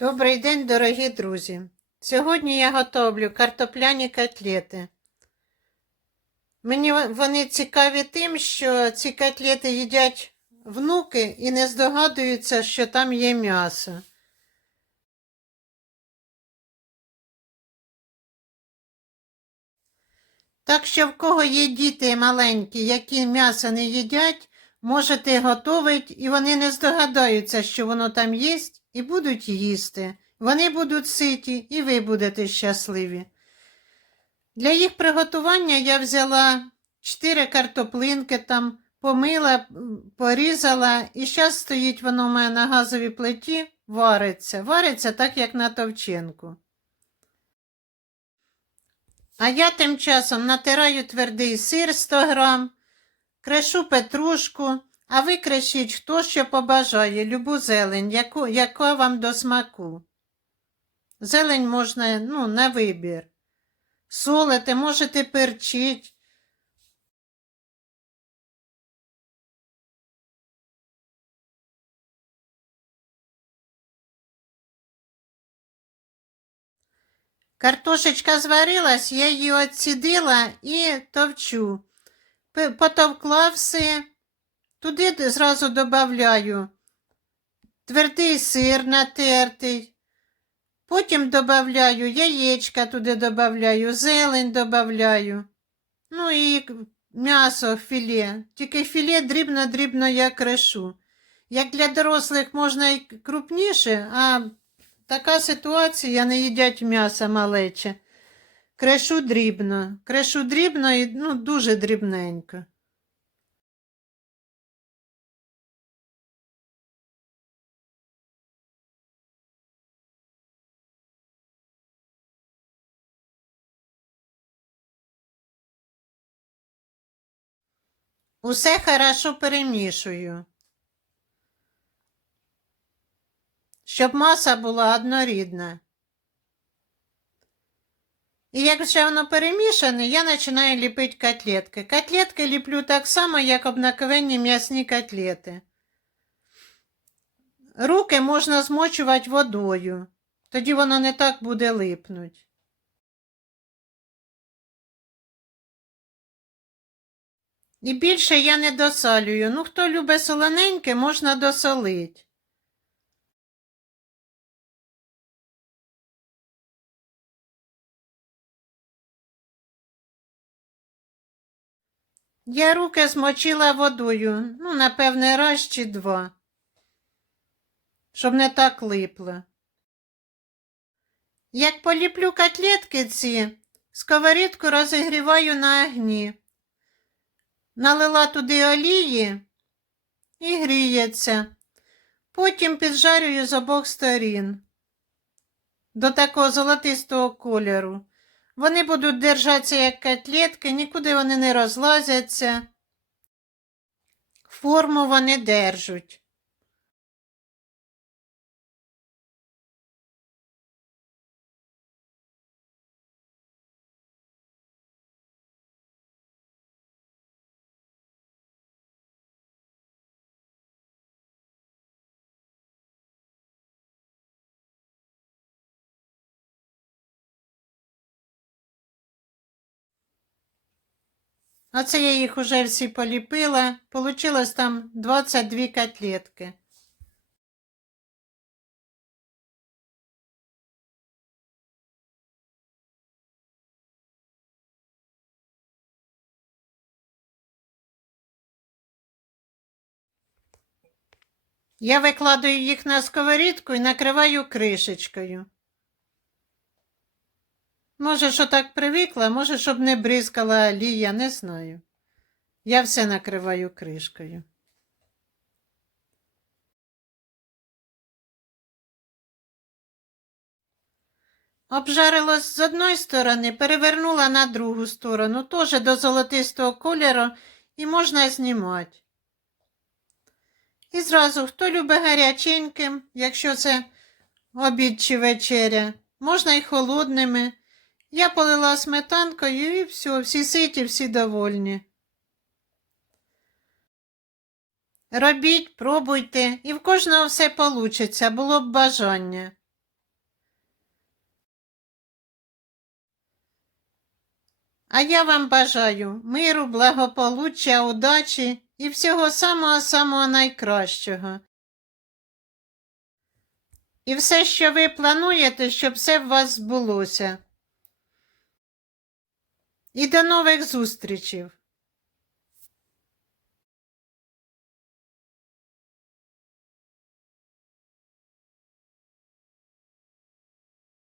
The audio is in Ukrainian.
Добрий день, дорогі друзі! Сьогодні я готовлю картопляні котлети. Мені вони цікаві тим, що ці котлети їдять внуки і не здогадуються, що там є м'ясо. Так що в кого є діти маленькі, які м'ясо не їдять, можете готувати, і вони не здогадаються, що воно там є, і будуть їсти. Вони будуть ситі, і ви будете щасливі. Для їх приготування я взяла 4 картоплинки там, помила, порізала, і зараз стоїть воно у мене на газовій плиті, вариться. Вариться так, як на товчинку. А я тим часом натираю твердий сир 100 грам, крешу петрушку, а ви крешіть хто що побажає, любу зелень, яку, яка вам до смаку. Зелень можна ну, на вибір. Солите, можете перчить. Картошечка зварилась, я її отсідила і товчу. Потовкла все. Туди зразу додаю твердий сир натертий. Потім додаю яєчка туди додаю, зелень додаю. Ну і м'ясо, філе. Тільки філе дрібно-дрібно я кришу. Як для дорослих можна і крупніше, а така ситуація не їдять м'яса малече. Крешу дрібно. Крешу дрібно і ну, дуже дрібненько. Усе хорошо перемішую. Щоб маса була однорідна. І як вже воно перемішане, я починаю ліпити котлетки. Котлетки ліплю так само, як обнаковенні м'ясні котлети. Руки можна змочувати водою, тоді воно не так буде липнуть. І більше я не досалюю. Ну, хто любить солоненьке, можна досолити. Я руки змочила водою, ну, напевне, раз чи два, щоб не так липло. Як поліплю котлетки ці, сковорідку розігріваю на огні. Налила туди олії і гріється. Потім піджарюю з обох сторін до такого золотистого кольору. Вони будуть держатися як котлетки, нікуди вони не розлазяться. Форму вони держать. Оце я їх уже всі поліпила. Получилось там 22 котлетки. Я викладаю їх на сковорідку і накриваю кришечкою. Може, що так привикла, може, щоб не бризкала олія, не знаю. Я все накриваю кришкою. Обжарилось з одної сторони, перевернула на другу сторону, теж до золотистого кольору і можна знімати. І зразу, хто любить гаряченьким, якщо це обід чи вечеря, можна й холодними. Я полила сметанкою і все, всі ситі, всі довольні. Робіть, пробуйте, і в кожного все получиться, було б бажання. А я вам бажаю миру, благополуччя, удачі і всього самого-самого найкращого. І все, що ви плануєте, щоб все в вас збулося. І до нових зустрічей!